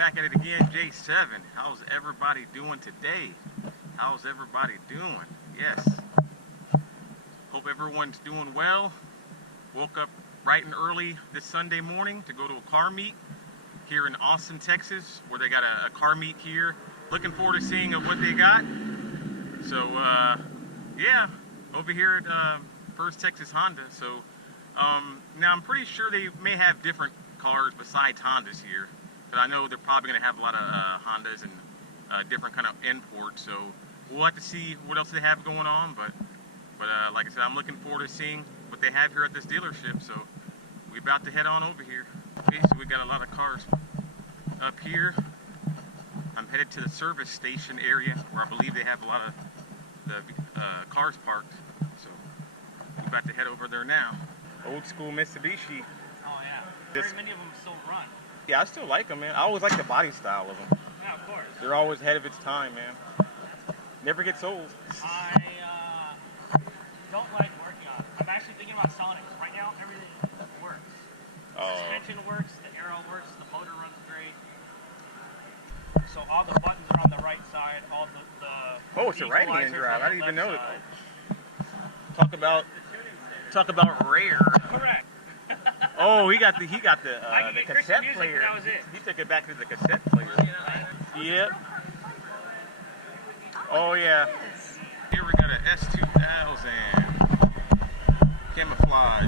back at it again, J7. How's everybody doing today? How's everybody doing? Yes. Hope everyone's doing well. Woke up bright and early this Sunday morning to go to a car meet here in Austin, Texas, where they got a car meet here. Looking forward to seeing what they got. So, yeah, over here at First Texas Honda. So, now I'm pretty sure they may have different cars besides Hondas here. But I know they're probably going to have a lot of Hondas and different kind of imports. So we'll have to see what else they have going on. But like I said, I'm looking forward to seeing what they have here at this dealership. So we're about to head on over here. Okay, so we got a lot of cars up here. I'm headed to the service station area where I believe they have a lot of the cars parked. So we're about to head over there now. Old school Mitsubishi. Oh yeah. Very many of them still run. Yeah, I still like them, man. I always like the body style of them. Yeah, of course. They're always ahead of its time, man. Never gets old. I don't like working on it. I'm actually thinking about selling it because right now everything works. The suspension works, the aero works, the motor runs great. So all the buttons are on the right side, all the oh, it's a right-hand drive. I didn't even know that. Talk about rare. Correct. Oh, he got the I could get cassette music, player. that was it. He took it back to the cassette player. Yep. Oh yeah. Here we got a S2000 camouflage.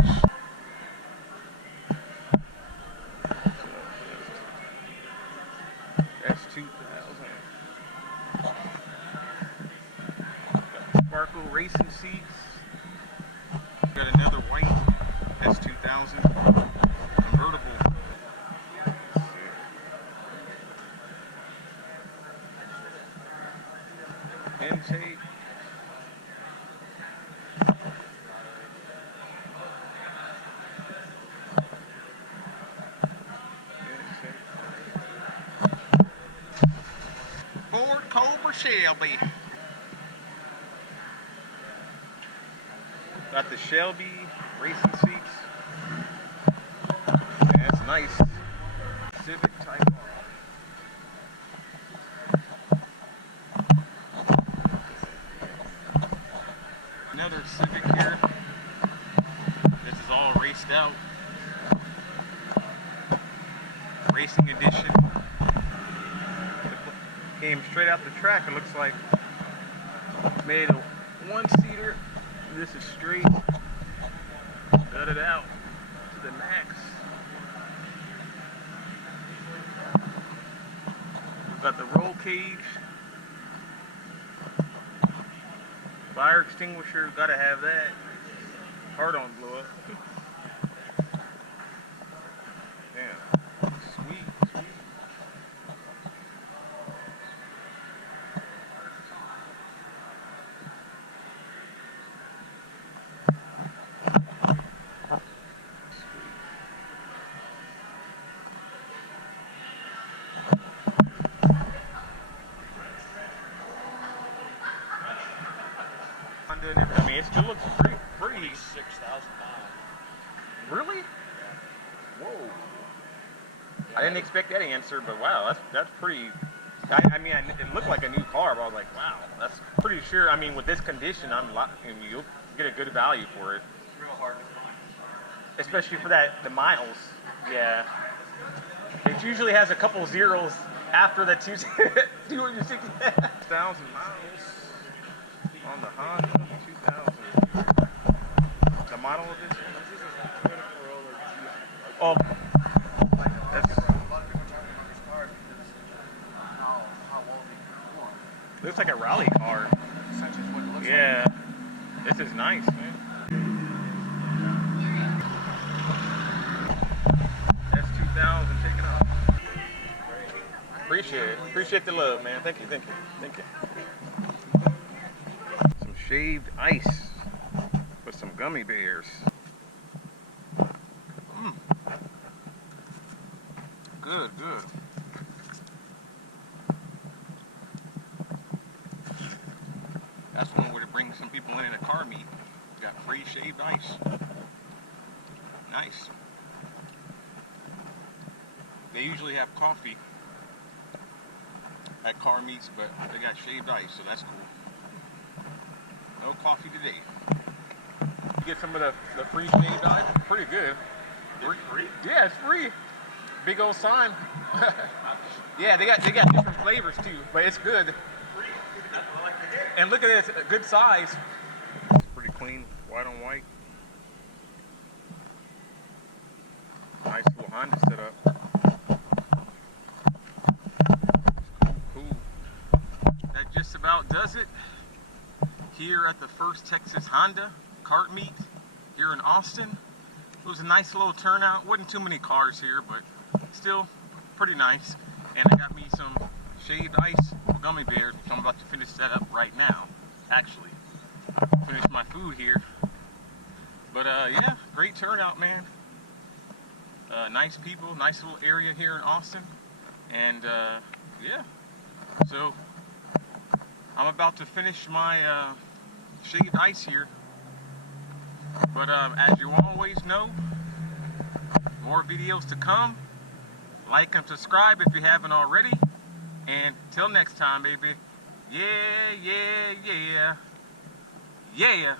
S2000. Sparkle racing seats. Got another white S2000 convertible. Intake. Ford Cobra Shelby. Got the Shelby racing seats. Yeah, it's nice. Civic Type R. Another Civic here. This is all raced out. Racing edition. Came straight out the track. It looks like made a one-seater. This is straight. Cut it out to the max. Got the roll cage. Fire extinguisher, gotta have that. Hard on blow up. Damn. Sweet. I mean, it still looks pretty. 6,000 miles. Really? Whoa. I didn't expect that answer, but wow, that's pretty. I mean, it looked like a new car, but I was like, wow, that's pretty sure. I mean, with this condition, you'll get a good value for it. It's real hard to find. Especially for the miles. Yeah. It usually has a couple zeros after the 260,000 miles on the Honda 2000. The model of this one? Oh, that's. Looks like a rally car. Yeah, this is nice, man. S2000 taking off. Appreciate the love, man. Thank you. Some shaved ice with some gummy bears. Good. That's one way to bring some people in a car meet. Got free shaved ice. Nice. They usually have coffee at car meets, but they got shaved ice, so that's cool. No coffee today. You get some of the free shaved ice. Pretty good. It's free? Yeah, it's free. Big old sign. Yeah, they got different flavors too, but it's good. Free? That's what I like to hear. And look at this, a good size. It's pretty clean, white on white. Nice little Honda setup. Cool. That just about does it. Here at the First Texas Honda Kart Meet here in Austin. It was a nice little turnout. Wasn't too many cars here, but still pretty nice. And I got me some shaved ice gummy bears, which I'm about to finish that up right now. Actually, finish my food here. But yeah, great turnout, man. Nice people, nice little area here in Austin. And yeah, so I'm about to finish my shaved ice here. But as you always know, more videos to come. Like and subscribe if you haven't already. And till next time, baby. Yeah, yeah, yeah. Yeah.